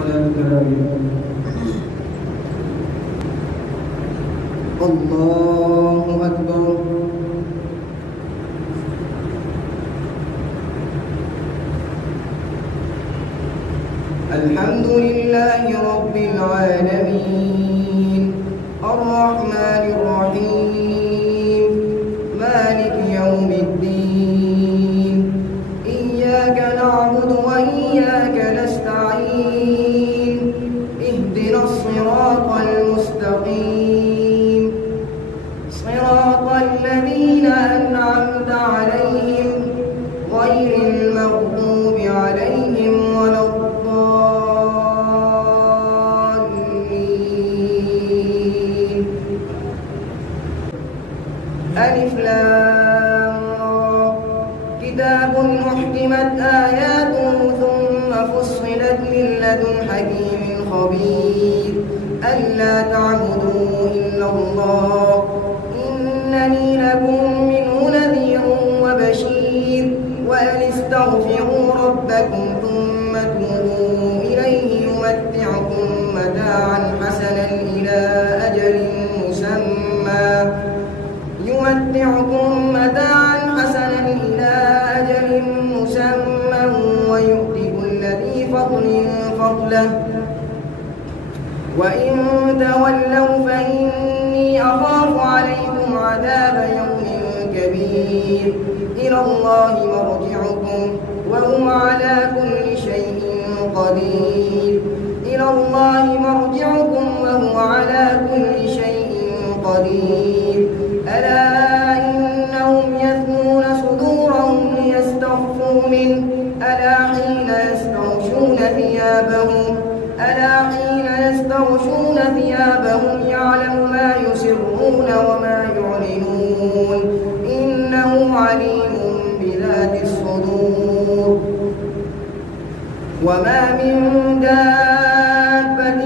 صلاة كلامه. الله أكبر. الحمد لله رب العالمين الرحمن الرحيم مالك يوم الدين إياك نعبد وإياك نستعين اهدنا الصراط المستقيم صراط الذين أنعمت عليهم غير المغضوب عليهم ولا الضالين. ألف لام را كتاب أحكمت آياته ثم فصلت من لدن حكيم خبير ألا تعبدوا إلا الله إنني لكم منه نذير وبشير وأن استغفروا ربكم ثم توبوا إليه يمتعكم متاعا حسنا إلى أجل مسمى ويؤتي كل ذي فضل فضله وإن تولوا فإني أخاف عليكم عذاب يوم كبير إلى الله مرجعكم وهو على كل شيء قدير إلى الله مرجعكم وهو على كل شيء قدير ألا إنهم يثنون صدورهم ليستخفوا منه ألا حين يستغشون ثيابهم يعلم ما يسرون وما يعلنون إنه عليم بذات الصدور. وما من دابة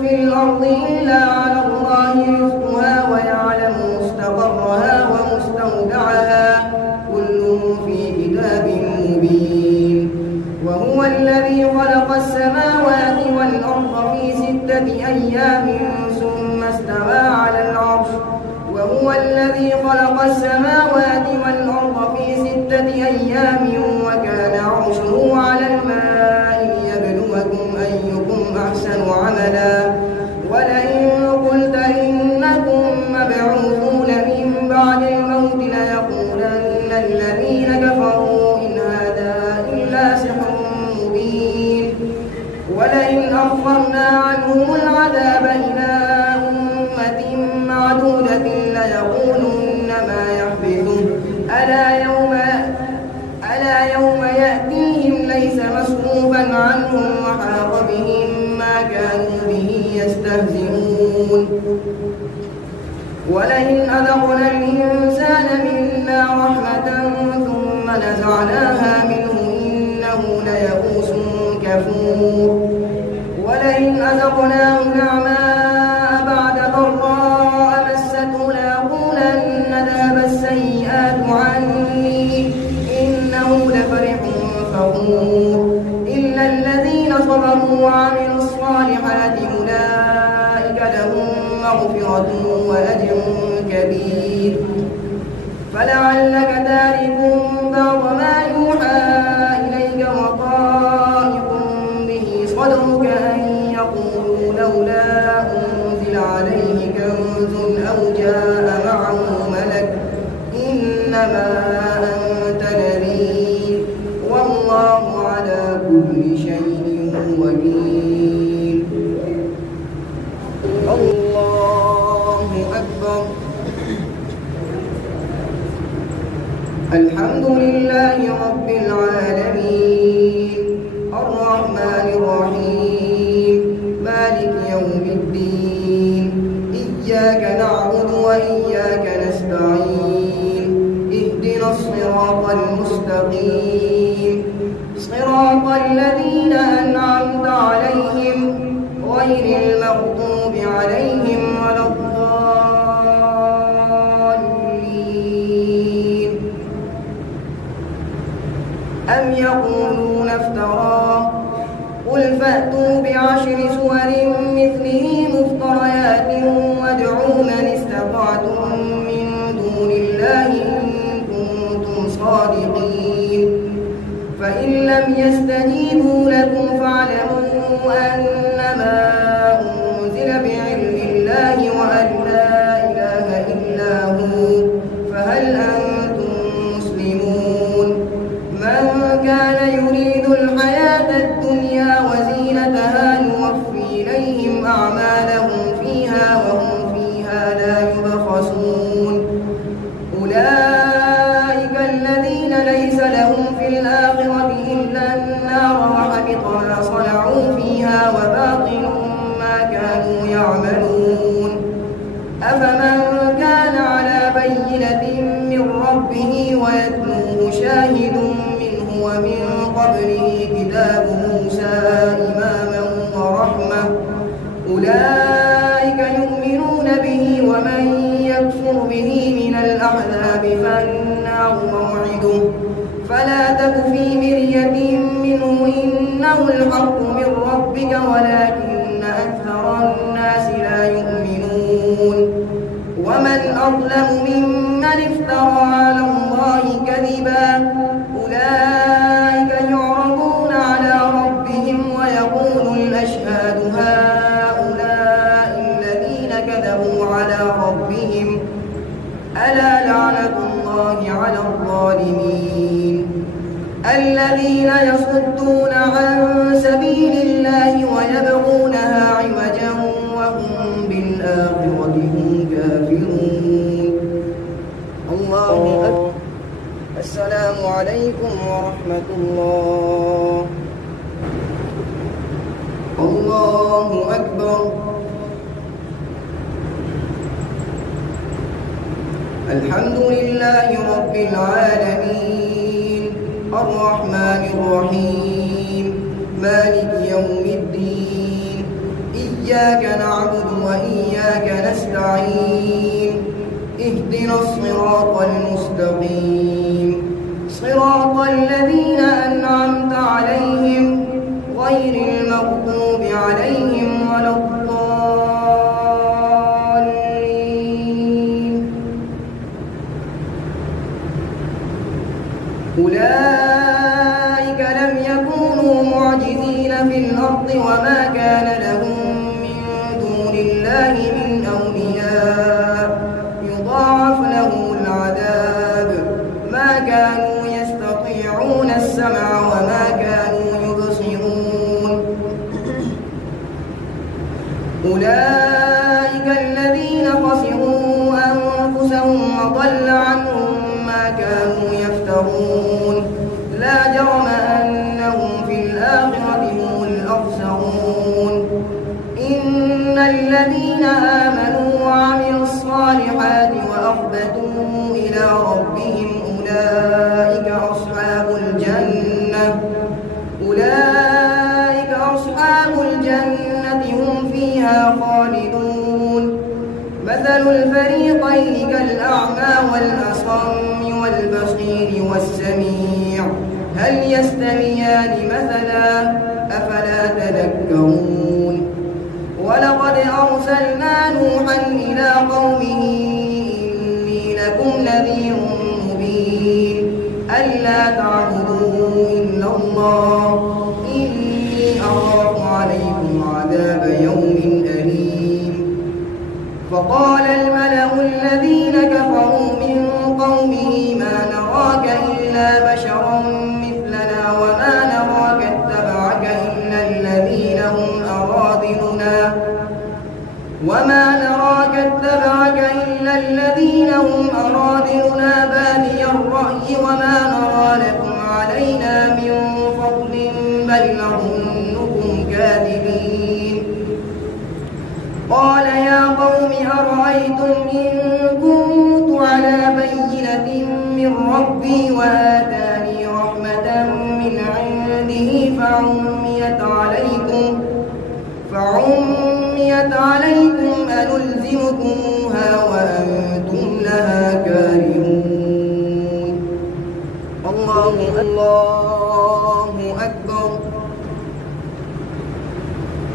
في الأرض إلا على الله رزقها ويعلم مستقرها ومستودعها كل في كتاب مبين. وهو الذي خلق السماوات والأرض في 6 أيام ثم استوى على العرش وهو الذي خلق السماوات والأرض في 6 أيام وكان عرشه على الماء ليبلوكم أيكم أحسن عملا ولئن قلت إنكم مبعوثون من بعد الموت ليقولن الذين كفروا إن هذا إلا سحر مبين. ولئن أخرنا عنهم العذاب إلى أمة معدودة ليقولن ما يحبثه ألا يوم يأتيهم ليس مصروفا عنهم وحاق بهم ما كانوا به يستهزئون. ولئن أذقنا الإنسان منا رحمة ثم نزعناها منه إنه ليئوس كفور. ولئن أذقناه نعماء بعد ضراء مسته ليقولن ذهب السيئات عني إنه لفرح فخور. إلا الذين صبروا وعملوا الصالحات أولئك لهم مغفرة وأجر كبير. فلعلك تارك بعض ما يوحى إليك وضائق به صدرك أن يقولوا لولا أنزل عليه كنز أو جاء معه ملك إنما أنت نذير والله على كل شيء وكيل. الله أكبر. الحمد لله رب العالمين الرحمن الرحيم مالك يوم الدين إياك نعبد وإياك نستعين اهدنا الصراط المستقيم صراط الذين أنعمت عليهم غير المغضوب عليهم ولا الضالين. أم يقولون افتراه قل فأتوا بعشر بعشر سور مثله مفتريات وادعوا من استطعتم من دون الله إن كنتم صادقين فإن لم يستجيبوا لكم فاعلموا أنما أنزل بعلم الله وأن لا إله إلا هو فهل أنتم مسلمون من كان يريد الحياة الدنيا وزينتها نوفي إليهم أعمالهم فيها وهم فيها لا يبخسون أولئك الذين ليس لهم في الآخرة إلا النار وحبط ما صنعوا فيها وباطل ما كانوا يعملون أفمن كان على بينة من ربه ويتلوه شاهد منه ومن قبله كتاب موسى إماما ورحمة أولئك يؤمنون به ومن يكفر به من الأحزاب فالنار موعده فلا تك في مرية منه إنه الحق من ربك ولكن أكثر الناس لا يؤمنون ومن أظلم ممن افترى على الله كذبا أولئك يعرضون على ربهم ويقول الأشهاد هؤلاء الذين كذبوا على ربهم ألا لعنة الله على الظالمين الذين يصدون عن سبيل الله ويبغونها عوجا وهم بالآخرة هم كافرون الله أكبر السلام عليكم ورحمة الله الله أكبر الحمد لله رب العالمين الرحمن الرحيم مالك يوم الدين إياك نعبد وإياك نستعين اهدنا الصراط المستقيم صراط الذين أنعمت عليهم غير المغضوب عليهم ولا الضالين أولئك لم يكونوا معجزين في الأرض وما كان لهم من دون الله من أولياء يضاعف لهم العذاب ما كانوا يستطيعون السمع وما كانوا يبصرون أولئك الذين خسروا أنفسهم وضل عنهم ما كانوا يفترون لا جرم أنهم في الآخرة هم الأخسرون إن الذين آمنوا وعملوا الصالحات وأخبتوا إلى ربهم أولئك أصحاب الجنة هم فيها خالدون مثل الفريقين كالأعمى والأصم والبصير والسميع هل يستويان مثلا أفلا تذكرون ولقد أرسلنا نوحا إلى قومه إني لكم نذير مبين ألا تعبدوا إلا الله إني أخاف عليكم عذاب يوم أليم فقال الملأ الذين كفروا من قومه ما نراك إلا بشرا مثلنا وما نراك اتبعك إلا الذين هم أرادلنا بادي الرأي وما نرى لكم علينا من فضل بل نظنكم كاذبين قال يا قوم أرأيتم إن كنت على بينة من ربي وآتاني رحمة من عنده فعميت عليكم أنلزمكموها وأنتم لها كارهون الله أكبر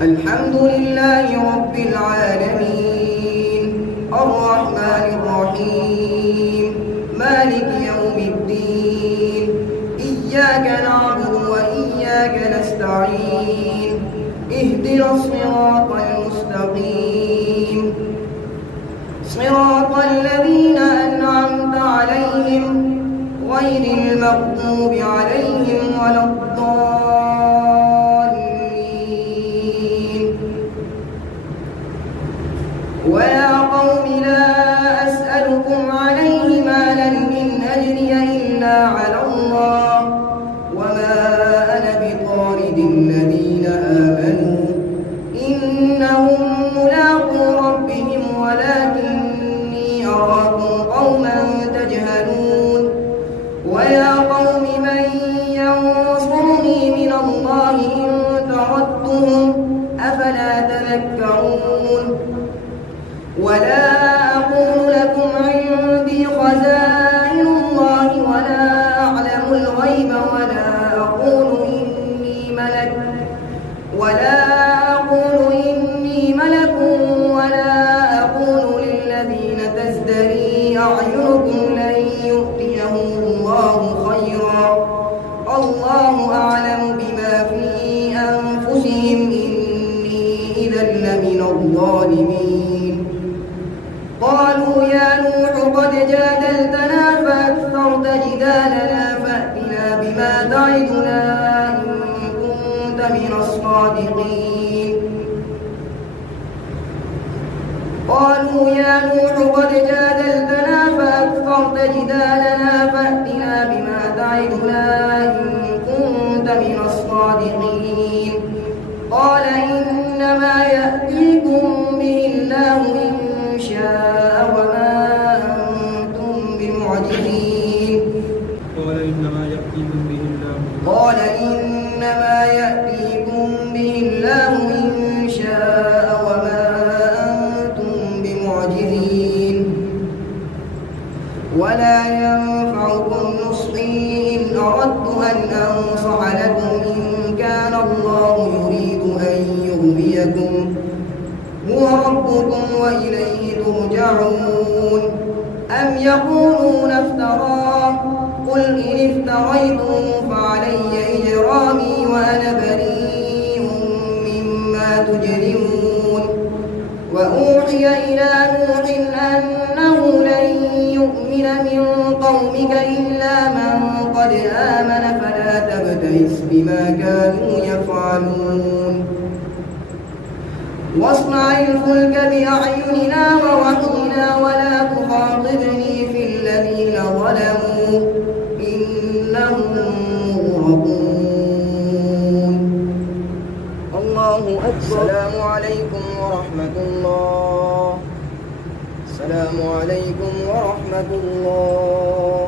الحمد لله رب العالمين الرحمن الرحيم مالك يوم الدين إياك نعبد وإياك نستعين اهدنا الصراط المستقيم صراط الذين أنعمت عليهم غير المغضوب عليهم ولا الضالين ويا قوم لا أسألكم عليه مالا إن أجري إلا على الله وما أنا بطارد الذين آمنوا إنهم ملاقو ربهم ولكني أراكم قوما تجهلون ويا قوم من ينصرني من الله إن طردتهم أفلا تذكرون ولا أقول لكم عندي خزائن الله ولا أعلم الغيب ولا أقول إني ملك ولا أقول للذين تزدري أعينكم لن يؤتيهم الله خيرا الله أعلم بما في أنفسهم إني إذا لمن الظالمين قالوا يا نوح قد جادلتنا فأكثرت جدالنا فأتنا بما تعدنا إن كنت من الصادقين قالوا يا نوح قد جادلتنا فأكثرت جدالنا فأتنا بما تعدنا إن كنت من الصادقين قال إنما يأتيكم به الله إن شاء وما أنتم بمعجزين قال إنما يأتيكم به الله إن شاء وما أنتم بمعجزين ولا ينفعكم نصحي إن أردت أن أنصح لكم إن كان الله يريد أن يغويكم هو ربكم وإليه ترجعون أم يقولون افتراه قل إن افتريته فعلي إجرامي وأنا بريء مما تجرمون وأوحي إلى نوح أنه لن يؤمن من قومك إلا من قد آمن فلا تبتئس بما كانوا يفعلون واصنع الفلك بأعيننا ووحينا ولا تخاطبني في الذين ظلموا إنهم مغرقون الله أكبر السلام عليكم ورحمة الله السلام عليكم ورحمة الله